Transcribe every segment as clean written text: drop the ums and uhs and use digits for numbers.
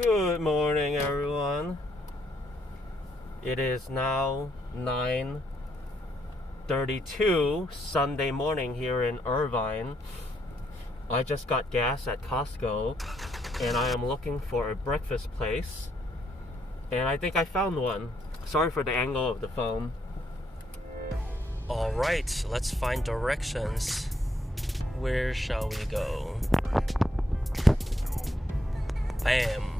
Good morning, everyone. It is now 9:32 Sunday morning here in Irvine. I just got gas at Costco and I am looking for a breakfast place. And I think I found one. Sorry for the angle of the phone. Alright, let's find directions. Where shall we go? Bam!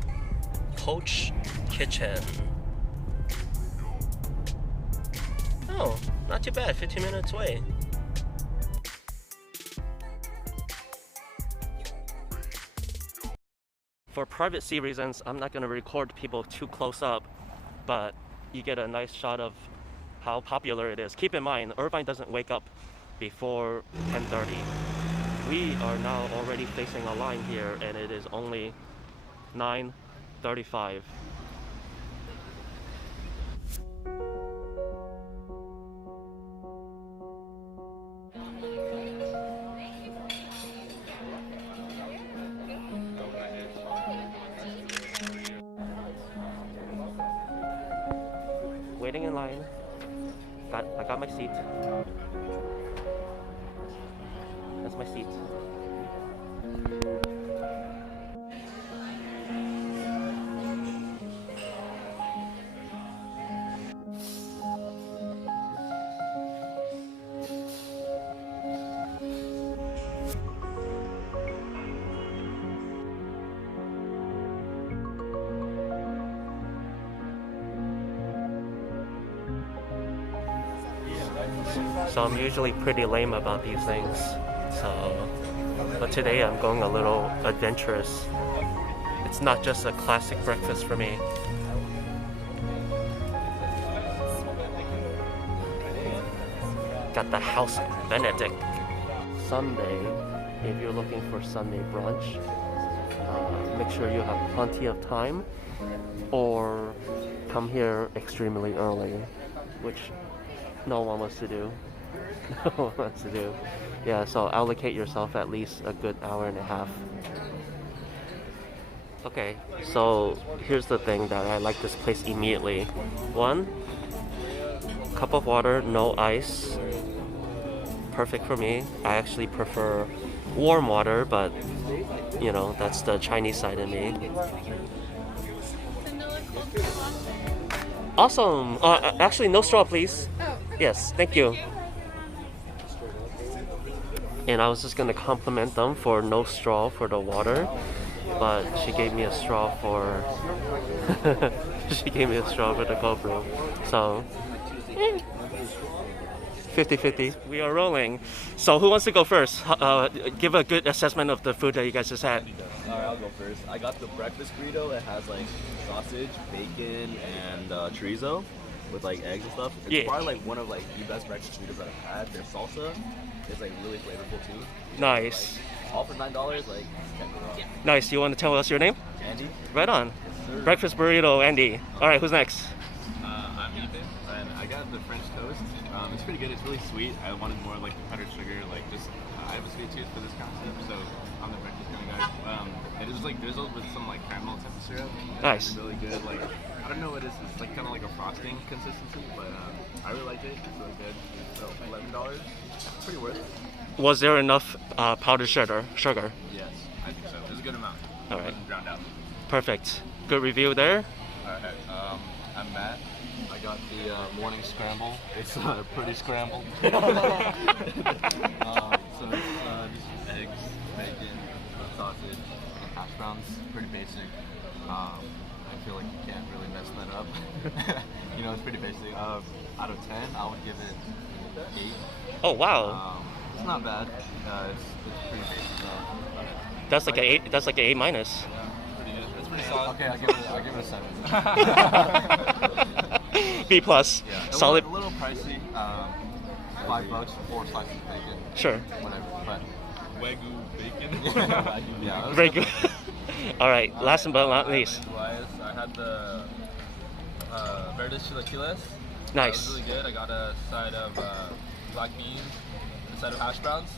Poached Kitchen. Oh, not too bad, 15 minutes away. For privacy reasons, I'm not going to record people too close up, but you get a nice shot of how popular it is. Keep in mind, Irvine doesn't wake up before 10:30. We are now already facing a line here, and it is only 9:35. Waiting in line. I got my seat. That's my seat. So I'm usually pretty lame about these things. But today I'm going a little adventurous. It's not just a classic breakfast for me. Got the house Benedict. Sunday, if you're looking for Sunday brunch, make sure you have plenty of time or come here extremely early, which no one wants to do. No one wants to do. Yeah, so allocate yourself at least a good hour and a half. Okay, so here's the thing that I like this place immediately. One, cup of water, no ice. Perfect for me. I actually prefer warm water, but you know, that's the Chinese side of me. Awesome! Actually, no straw, please. Yes, thank you. And I was just gonna compliment them for no straw for the water, but she gave me a straw for she gave me a straw for the GoPro. So 50-50. We are rolling. So who wants to go first? Give a good assessment of the food that you guys just had. Alright, I'll go first. I got the breakfast burrito. It has like sausage, bacon, and chorizo with like eggs and stuff. It's probably like one of like the best breakfast burritos that I've had. Their salsa is like really flavorful too. Nice. Like, all for $9, like can't go wrong. Nice. You want to tell us your name? Andy. Right on. Yes, Breakfast burrito, Andy. All right, who's next? I'm Ethan, and I got the French toast. It's pretty good. It's really sweet. I wanted more like the powdered sugar, like just I have a sweet tooth for this concept, so I'm the breakfast kind of guy. It is like drizzled with some like caramel simple syrup. Nice. It's really good. Like I don't know what it is. It's like kind of like a frosting consistency, but I really liked it. It's really good. So $11, pretty worth it. Was there enough powdered sugar? Yes, I think so. There's a good amount. All right. It wasn't drowned out. Perfect. Good review there. Alright, I'm Matt. I got the morning scramble. It's pretty scrambled. So it's just eggs, bacon, sausage, and hash browns. Pretty basic. I feel like you can't really mess that up. You know, it's pretty basic. Out of 10, I would give it 8. Oh wow. It's not bad. It's pretty basic though. That's like a 8. That's like an A minus. Yeah, pretty good. It's pretty solid. Okay, I'll give it a 7. B plus. Yeah, Solid. A little pricey. $5 for 4 slices of bacon. Sure. Whatever, but Wagyu bacon. Yeah, Very good. All right. Last but not least. I had the verdes chilaquiles. Nice. That was really good. I got a side of black beans, and a side of hash browns.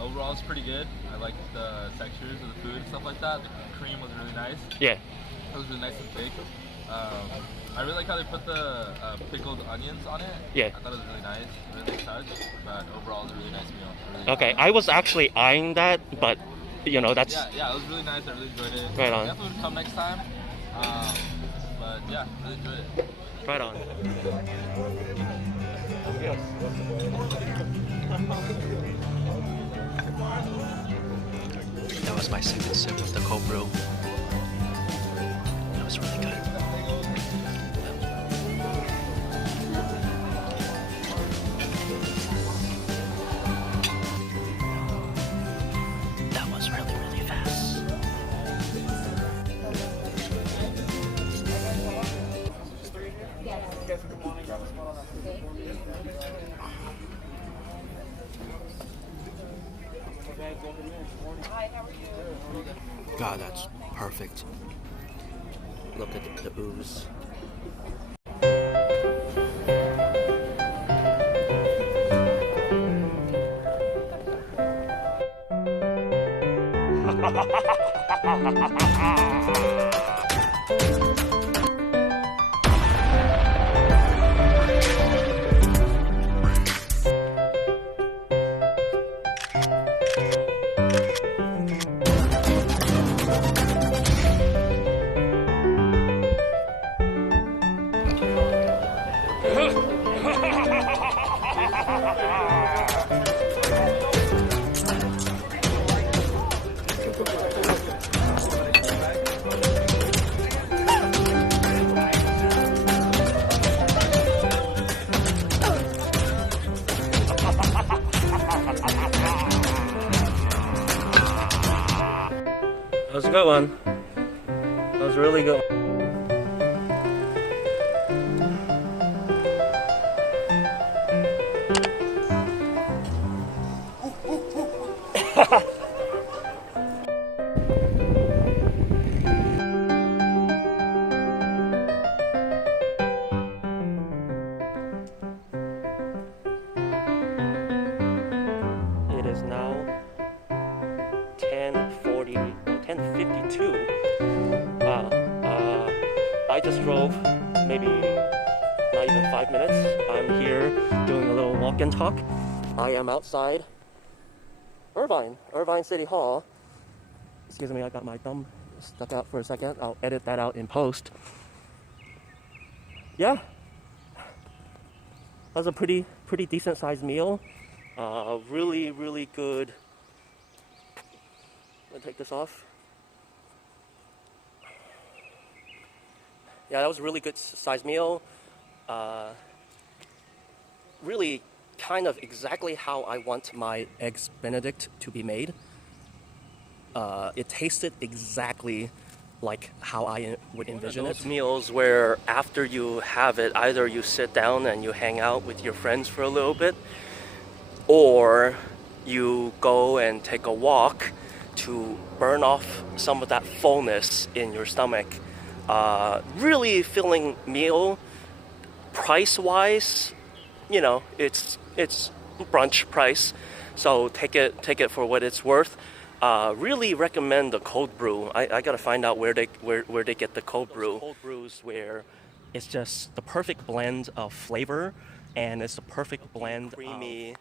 Overall, it's pretty good. I like the textures of the food and stuff like that. The cream was really nice. Yeah. It was really nice and big. I really like how they put the pickled onions on it. Yeah. I thought it was really nice, really touch, but overall it was a really nice meal. Really Okay, I was actually eyeing that, but you know, that's... Yeah, it was really nice. I really enjoyed it. Right on. I definitely would come next time. But yeah, really enjoyed it. Right on. That was my second sip of the cold brew. That was really good. That was really, really fast. God, that's perfect. Look at the ooze. That was a good one. That was really good. It is now 10:52. I just drove maybe not even 5 minutes. I'm here doing a little walk and talk. I am outside Irvine City Hall. Excuse me, I got my thumb stuck out for a second. I'll edit that out in post. Yeah, that was a pretty decent sized meal. Really good. I'm gonna take this off. Yeah, that was a really good sized meal. Really kind of exactly how I want my eggs Benedict to be made. It tasted exactly like how I would envision it. Those meals where after you have it, either you sit down and you hang out with your friends for a little bit, or you go and take a walk to burn off some of that fullness in your stomach. Really filling meal. Price-wise, you know, it's brunch price, so take it for what it's worth. Really recommend the cold brew. I gotta find out where they get the cold brew. Cold brews where it's just the perfect blend of flavor, and it's the perfect blend, creamy,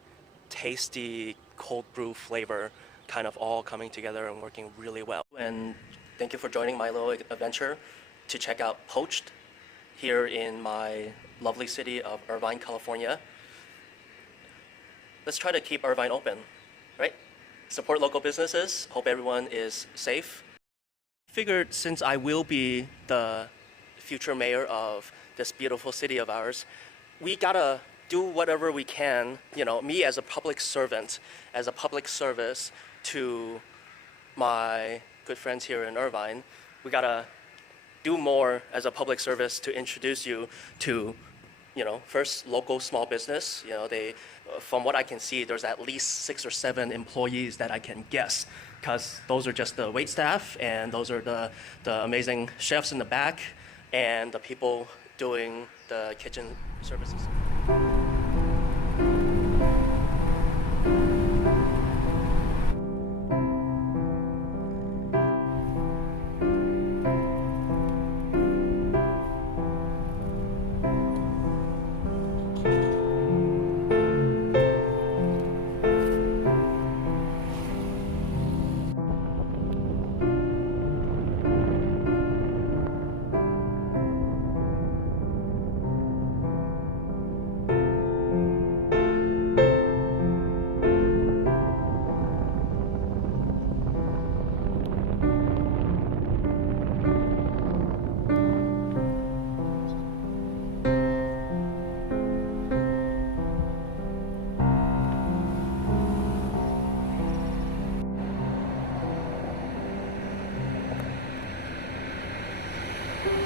tasty cold brew flavor, kind of all coming together and working really well. And thank you for joining my little adventure to check out Poached here in my lovely city of Irvine, California. Let's try to keep Irvine open, right? Support local businesses. Hope everyone is safe. Figured since I will be the future mayor of this beautiful city of ours, we gotta do whatever we can, you know, me as a public servant, as a public service to my good friends here in Irvine. We gotta do more as a public service to introduce you to, you know, first local small business. You know, they, from what I can see, there's at least 6 or 7 employees that I can guess, because those are just the wait staff, and those are the amazing chefs in the back, and the people doing the kitchen services.